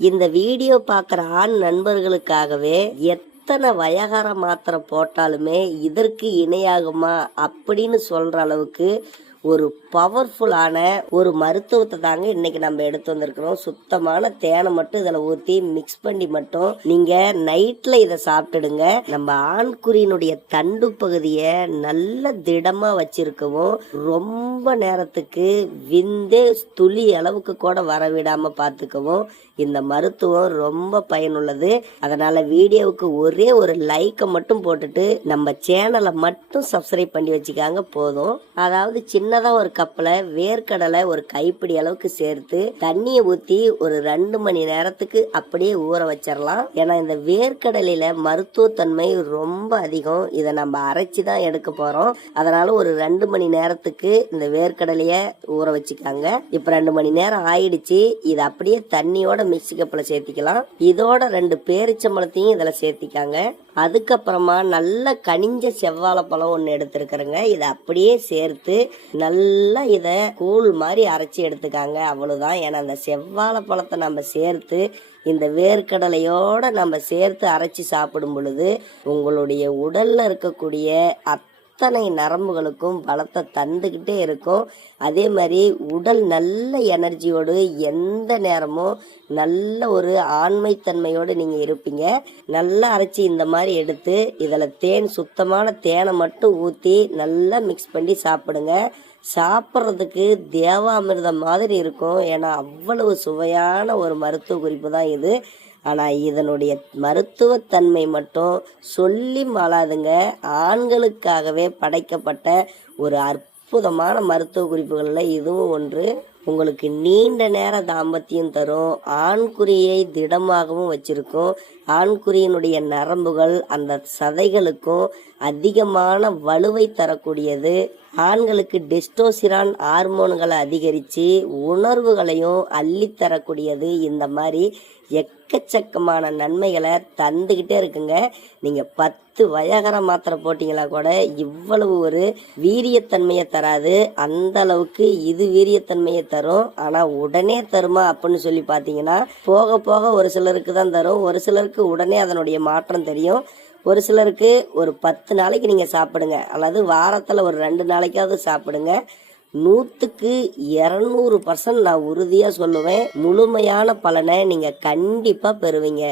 இந்த வீடியோ பார்க்குற ஆண் நண்பர்களுக்காகவே எத்தனை வயகார மாத்திரை போட்டாலுமே இதற்கு இணையாகுமா அப்படின்னு சொல்கிற அளவுக்கு ஒரு பவர்ஃபுல்லான ஒரு மருத்துவத்தை தாங்க இன்னைக்கு நம்ம எடுத்து வந்திருக்கிறோம். சுத்தமான தேனை மட்டும் இதில் ஊற்றி மிக்ஸ் பண்ணி மட்டும் நீங்கள் நைட்டில் இதை சாப்பிட்டுடுங்க. நம்ம ஆண்குறியினுடைய தண்டு பகுதியை நல்ல திடமாக வச்சிருக்கவும் ரொம்ப நேரத்துக்கு விந்தே துளி அளவுக்கு கூட வர பார்த்துக்கவும் இந்த மருத்துவம் ரொம்ப பயனுள்ளது. அதனால் வீடியோவுக்கு ஒரே ஒரு லைக்கை மட்டும் போட்டுட்டு நம்ம சேனலை மட்டும் சப்ஸ்கிரைப் பண்ணி வச்சுக்காங்க போதும். அதாவது சின்னதாக ஒரு கப்பில் வேர்க்கடலை ஒரு கைப்பிடி அளவுக்கு சேர்த்து தண்ணியை ஊற்றி ஒரு ரெண்டு மணி நேரத்துக்கு அப்படியே ஊற வச்சிடலாம் ஏன்னா இந்த வேர்க்கடலையில மருத்துவத்தன்மை ரொம்ப அதிகம். இதை நம்ம அரைச்சி தான் எடுக்க போகிறோம் அதனால ஒரு ரெண்டு மணி நேரத்துக்கு இந்த வேர்க்கடலையை ஊற வச்சுக்காங்க. இப்போ ரெண்டு மணி நேரம் ஆயிடுச்சு. இதை அப்படியே தண்ணியோட மிக்ஸி கப்பில் சேர்த்திக்கலாம். இதோட ரெண்டு பேரிச்சம்பழத்தையும் இதில் சேர்த்திக்காங்க. அதுக்கப்புறமா நல்ல கனிஞ்ச செவ்வாழைப்பழம் ஒன்று எடுத்துருக்குறேங்க. இதை அப்படியே சேர்த்து நல்லா இதை கூழ் மாதிரி அரைச்சி எடுத்துக்காங்க. அவ்வளோதான் ஏன்னா அந்த செவ்வாழைப்பழத்தை நம்ம சேர்த்து இந்த வேர்க்கடலையோடு நம்ம சேர்த்து அரைச்சி சாப்பிடும் பொழுது உங்களுடைய உடல்ல இருக்கக்கூடிய அத்தனை நரம்புகளுக்கும் பலத்தை தந்துக்கிட்டே இருக்கும். அதே மாதிரி உடல் நல்ல எனர்ஜியோடு எந்த நேரமும் நல்ல ஒரு ஆண்மைத்தன்மையோடு நீங்கள் இருப்பீங்க. நல்லா அரைச்சி இந்த மாதிரி எடுத்து இதில் தேன் சுத்தமான தேனை மட்டும் ஊற்றி நல்லா மிக்ஸ் பண்ணி சாப்பிடுங்க. சாப்பிட்றதுக்கு தேவாமிர்தம் மாதிரி இருக்கும். ஏன்னா அவ்வளவு சுவையான ஒரு மருத்துவ குறிப்பு தான் இது. ஆனால் இதனுடைய மருத்துவத்தன்மை மட்டும் சொல்லி மாளாதுங்க ஆண்களுக்காகவே படைக்கப்பட்ட ஒரு அற்புதமான மருத்துவ குறிப்புகளில் இதுவும் ஒன்று. உங்களுக்கு நீண்ட நேர தாம்பத்தியம் தரும். ஆண்குறியை திடமாகவும் வச்சிருக்கும். ஆண்குறியினுடைய நரம்புகள் அந்த சதைகளுக்கும் அதிகமான வலுவை தரக்கூடியது. ஆண்களுக்கு டெஸ்டோசிரான் ஹார்மோன்களை அதிகரித்து உணர்வுகளையும் அள்ளித்தரக்கூடியது இந்த மாதிரி எக்கச்சக்கமான நன்மைகளை தந்துக்கிட்டே இருக்குங்க. நீங்கள் பத்து வயகர மாத்திரை போட்டிங்களா கூட இவ்வளவு ஒரு வீரியத்தன்மையை தராது. அந்த அளவுக்கு இது வீரியத்தன்மையை தரும். ஆனால் உடனே தருமா அப்படின்னு சொல்லி பார்த்தீங்கன்னா போக போக ஒரு சிலருக்கு தான் தரும். ஒரு சிலருக்கு உடனே அதனுடைய மாற்றம் தெரியும். ஒரு சிலருக்கு ஒரு பத்து நாளைக்கு நீங்கள் சாப்பிடுங்க. அல்லது வாரத்தில் ஒரு ரெண்டு நாளைக்காவது சாப்பிடுங்க. நூற்றுக்கு இரநூறு பர்சன்ட் நான் உறுதியாக சொல்லுவேன். முழுமையான பலனை நீங்கள் கண்டிப்பாக பெறுவீங்க.